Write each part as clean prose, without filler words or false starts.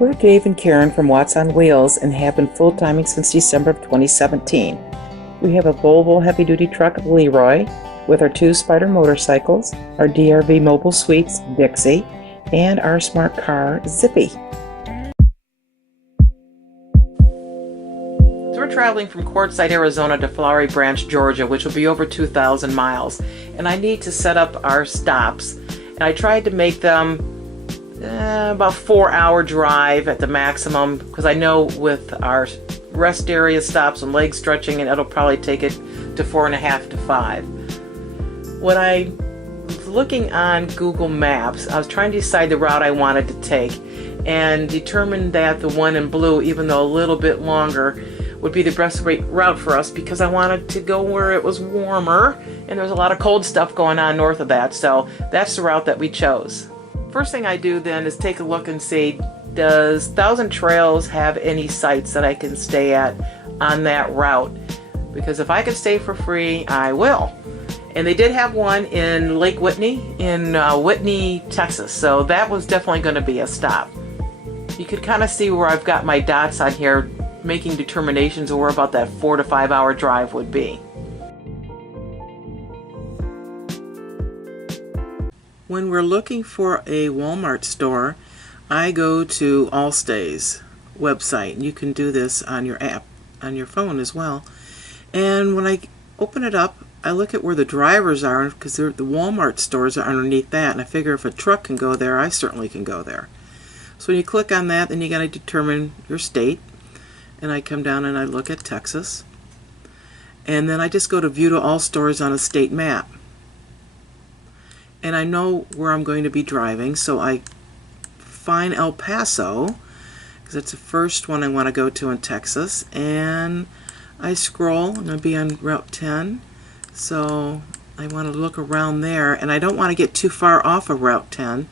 We're Dave and Karen from Watts on Wheels and have been full-timing since December of 2017. We have a Volvo heavy-duty truck, Leroy, with our 2 Spider motorcycles, our DRV mobile suites, Dixie, and our smart car, Zippy. So we're traveling from Quartzsite, Arizona to Flowery Branch, Georgia, which will be over 2,000 miles. And I need to set up our stops. And I tried to make them about 4-hour drive at the maximum, because I know with our rest area stops and leg stretching, and it'll probably take it to 4.5 to 5. When I was looking on Google Maps, I was trying to decide the route I wanted to take and determined that the one in blue, even though a little bit longer, would be the best route for us, because I wanted to go where it was warmer and there was a lot of cold stuff going on north of that. So that's the route that we chose. First thing I do then is take a look and see, does Thousand Trails have any sites that I can stay at on that route? Because if I could stay for free, I will. And they did have one in Lake Whitney, in Whitney, Texas. So that was definitely going to be a stop. You could kind of see where I've got my dots on here, making determinations of where about that 4 to 5 hour drive would be. When we're looking for a Walmart store, I go to AllStays website, and you can do this on your app, on your phone as well. And when I open it up, I look at where the drivers are, because the Walmart stores are underneath that, and I figure if a truck can go there, I certainly can go there. So when you click on that, then you got to determine your state, and I come down and I look at Texas, and then I just go to view to all stores on a state map. And I know where I'm going to be driving, so I find El Paso, because it's the first one I want to go to in Texas, and I scroll. I'm going to be on Route 10, so I want to look around there, and I don't want to get too far off of Route 10,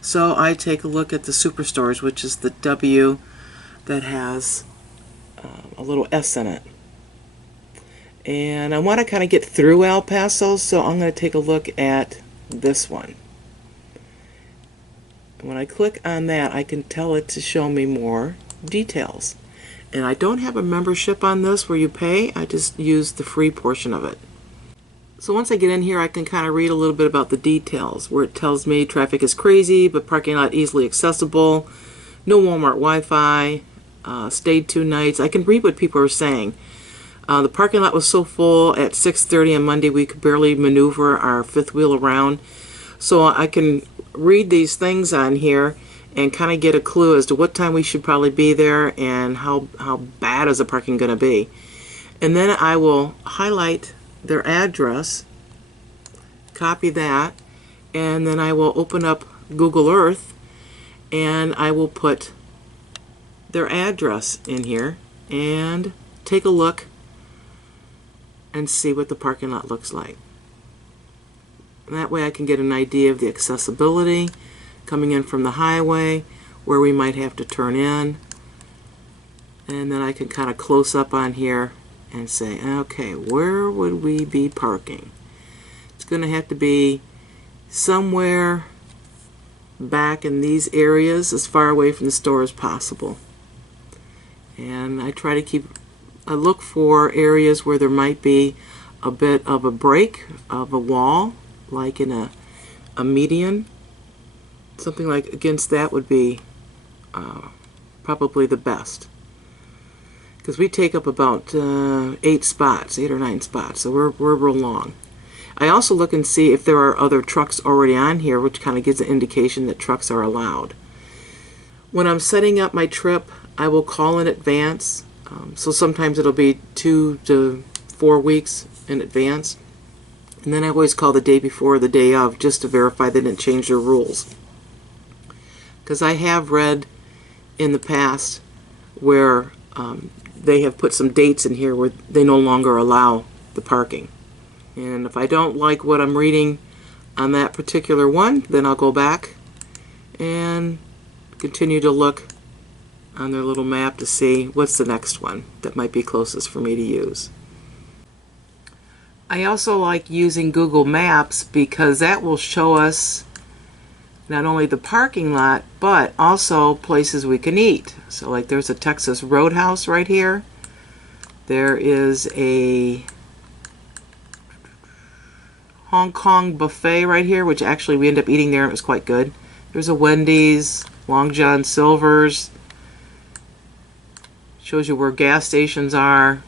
so I take a look at the superstores, which is the W that has a little S in it. And I want to kind of get through El Paso, so I'm going to take a look at this one. When I click on that, I can tell it to show me more details. And I don't have a membership on this where you pay, I just use the free portion of it. So once I get in here, I can kind of read a little bit about the details, where it tells me traffic is crazy, but parking lot easily accessible, no Walmart Wi-Fi, stayed 2 nights. I can read what people are saying. The parking lot was so full at 6:30 on Monday we could barely maneuver our fifth wheel around. So I can read these things on here and kind of get a clue as to what time we should probably be there and how bad is the parking going to be. And then I will highlight their address, copy that, and then I will open up Google Earth and I will put their address in here and take a look and see what the parking lot looks like. And that way I can get an idea of the accessibility coming in from the highway, where we might have to turn in, and then I can kind of close up on here and say, okay, where would we be parking? It's going to have to be somewhere back in these areas, as far away from the store as possible. And I try to I look for areas where there might be a bit of a break of a wall, like in a median. Something like against that would be probably the best, because we take up about 8 or 9 spots, so we're real long. I also look and see if there are other trucks already on here, which kind of gives an indication that trucks are allowed. When I'm setting up my trip, I will call in advance. So sometimes it'll be 2 to 4 weeks in advance. And then I always call the day before or the day of, just to verify they didn't change their rules. Because I have read in the past where they have put some dates in here where they no longer allow the parking. And if I don't like what I'm reading on that particular one, then I'll go back and continue to look on their little map to see what's the next one that might be closest for me to use. I also like using Google Maps because that will show us not only the parking lot, but also places we can eat. So like there's a Texas Roadhouse right here. There is a Hong Kong buffet right here, which actually we ended up eating there. It was quite good. There's a Wendy's, Long John Silver's. Shows you where gas stations are.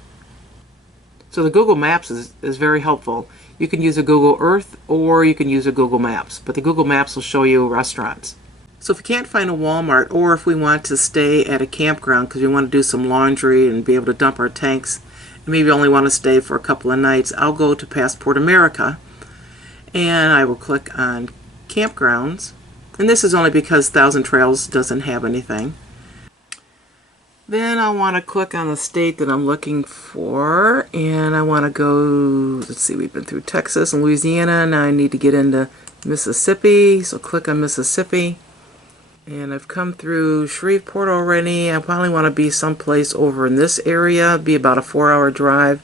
So the Google Maps is very helpful. You can use a Google Earth or you can use a Google Maps, but the Google Maps will show you restaurants. So if you can't find a Walmart, or if we want to stay at a campground because we want to do some laundry and be able to dump our tanks, and maybe only want to stay for a couple of nights, I'll go to Passport America and I will click on campgrounds. And this is only because Thousand Trails doesn't have anything. Then I want to click on the state that I'm looking for, and I want to go, let's see, we've been through Texas and Louisiana. Now I need to get into Mississippi, so click on Mississippi. And I've come through Shreveport already. I probably want to be someplace over in this area, be about a 4-hour drive.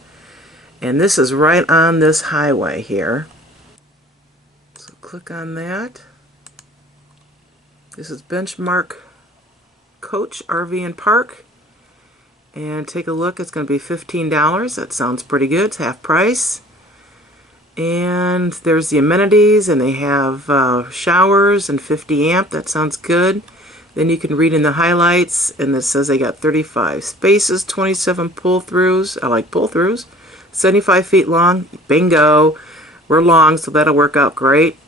And this is right on this highway here. So click on that. This is Benchmark Coach RV and Park. And take a look, it's going to be $15. That sounds pretty good. It's half price. And there's the amenities, and they have showers and 50 amp. That sounds good. Then you can read in the highlights, and it says they got 35 spaces, 27 pull-throughs. I like pull-throughs. 75 feet long. Bingo. We're long, so that'll work out great.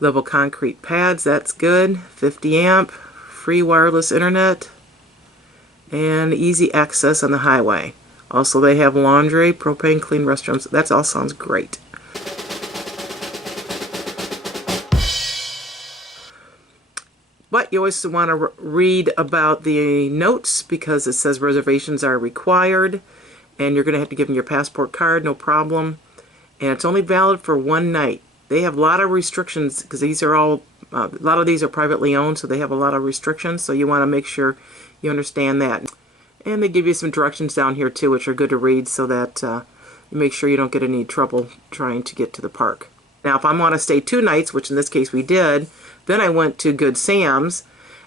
Level concrete pads, that's good. 50 amp. Free wireless internet. And easy access on the highway. Also, they have laundry, propane clean restrooms. That all sounds great. But you always want to read about the notes because it says reservations are required, and you're going to have to give them your passport card, no problem. And it's only valid for one night. They have a lot of restrictions because these are all, a lot of these are privately owned, so they have a lot of restrictions. So you want to make sure you understand that. And they give you some directions down here too, which are good to read so that you make sure you don't get any trouble trying to get to the park. Now, if I want to stay 2 nights, which in this case we did, then I went to Good Sam's,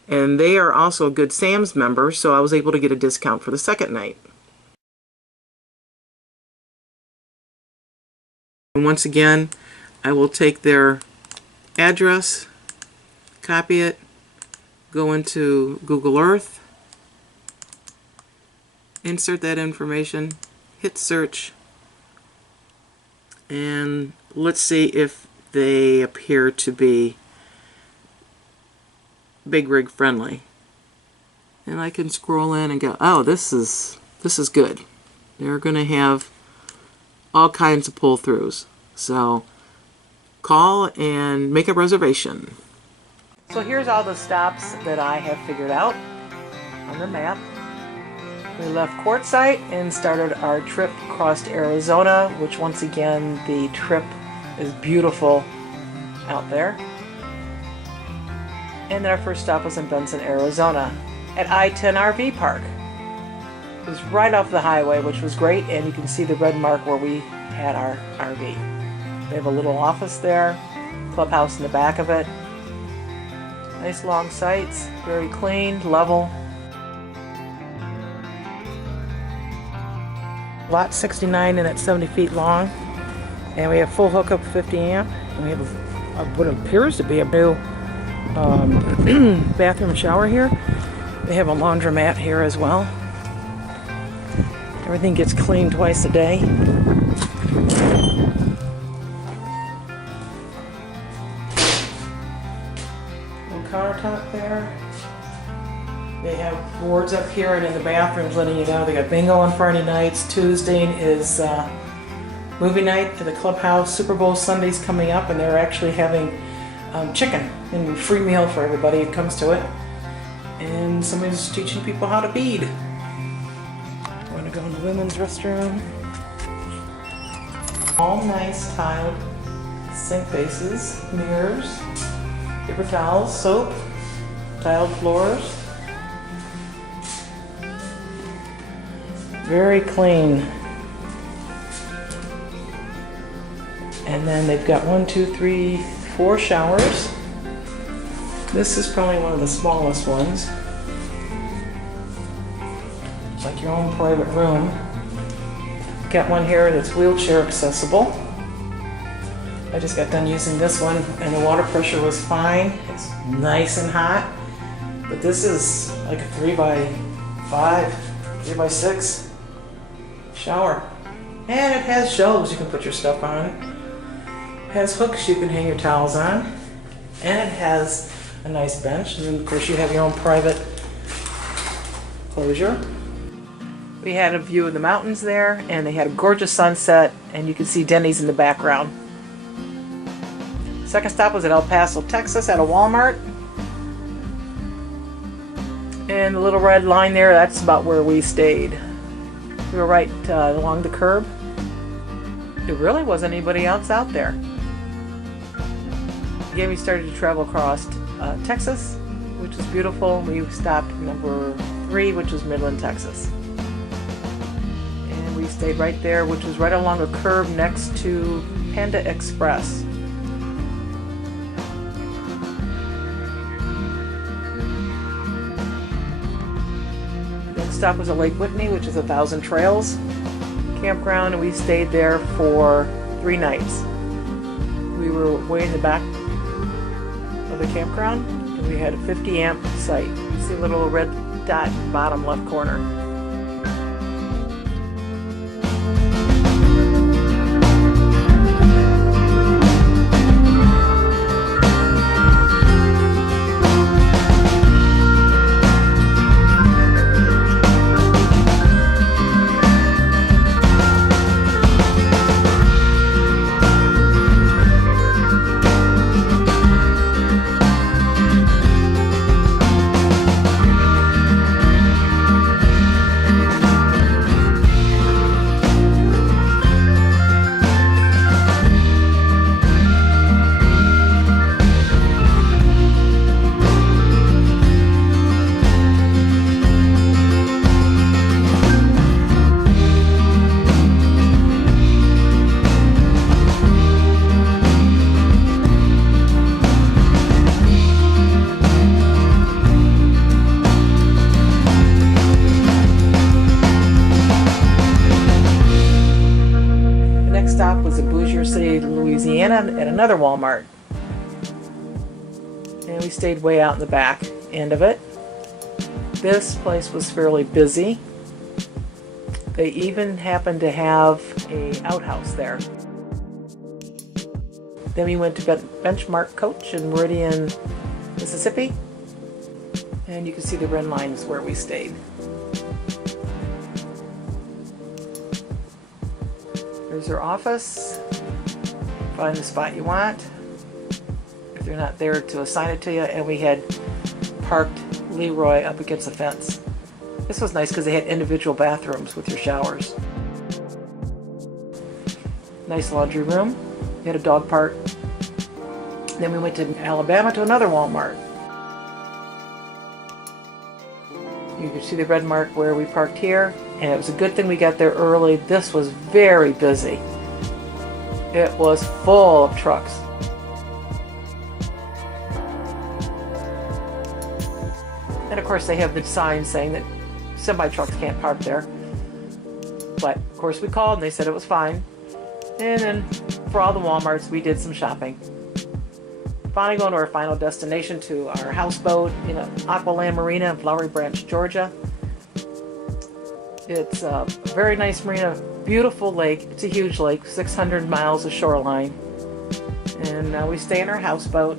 and they are also a Good Sam's member, so I was able to get a discount for the second night. And once again, I will take their address, copy it, go into Google Earth, insert that information, hit search, and let's see if they appear to be big rig friendly. And I can scroll in and go, oh, this is good. They're going to have all kinds of pull-throughs. So call and make a reservation. So here's all the stops that I have figured out on the map. We left Quartzsite and started our trip across to Arizona, which once again, the trip is beautiful out there. And then our first stop was in Benson, Arizona at I-10 RV Park. It was right off the highway, which was great, and you can see the red mark where we had our RV. They have a little office there, clubhouse in the back of it. Nice long sites, very clean, level. Lot 69 and it's 70 feet long. And we have full hookup 50 amp. And we have what appears to be a new bathroom and shower here. They have a laundromat here as well. Everything gets cleaned twice a day. Countertop there. They have boards up here and in the bathrooms letting you know. They got bingo on Friday nights. Tuesday is movie night at the clubhouse. Super Bowl Sunday's coming up, and they're actually having chicken and free meal for everybody who comes to it. And somebody's teaching people how to bead. We're going to go in the women's restroom. All nice tiled sink bases, mirrors, paper towels, soap, tiled floors. Very clean. And then they've got 1, 2, 3, 4 showers. This is probably one of the smallest ones. It's like your own private room. Got one here that's wheelchair accessible. I just got done using this one and the water pressure was fine. It's nice and hot. But this is like a 3x5, 3x6 shower. And it has shelves you can put your stuff on. It has hooks you can hang your towels on. And it has a nice bench. And then of course you have your own private closure. We had a view of the mountains there, and they had a gorgeous sunset, and you can see Denny's in the background. Second stop was at El Paso, Texas at a Walmart. And the little red line there, that's about where we stayed. We were right along the curb. There really wasn't anybody else out there. Again, we started to travel across Texas, which is beautiful. We stopped number 3, which is Midland, Texas. And we stayed right there, which was right along a curb next to Panda Express. Stop was at Lake Whitney, which is 1,000 Trails campground, and we stayed there for 3 nights. We were way in the back of the campground, and we had a 50 amp site. You see a little red dot in the bottom left corner. At another Walmart, and we stayed way out in the back end of it. This place was fairly busy. They even happened to have a outhouse there. Then we went to Benchmark Coach in Meridian, Mississippi, and you can see the red lines where we stayed. There's their office. Find the spot you want if they're not there to assign it to you. And we had parked Leroy up against the fence. This was nice because they had individual bathrooms with your showers. Nice laundry room. We had a dog park. Then we went to Alabama to another Walmart. You can see the red mark where we parked here, and it was a good thing we got there early. This was very busy. It was full of trucks. And of course they have the sign saying that semi-trucks can't park there. But of course we called and they said it was fine. And then for all the Walmarts we did some shopping. Finally going to our final destination, to our houseboat in Aqualand Marina in Flowery Branch, Georgia. It's a very nice marina, beautiful lake. It's a huge lake, 600 miles of shoreline. And we stay in our houseboat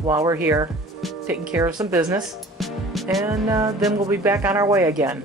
while we're here, taking care of some business. And then we'll be back on our way again.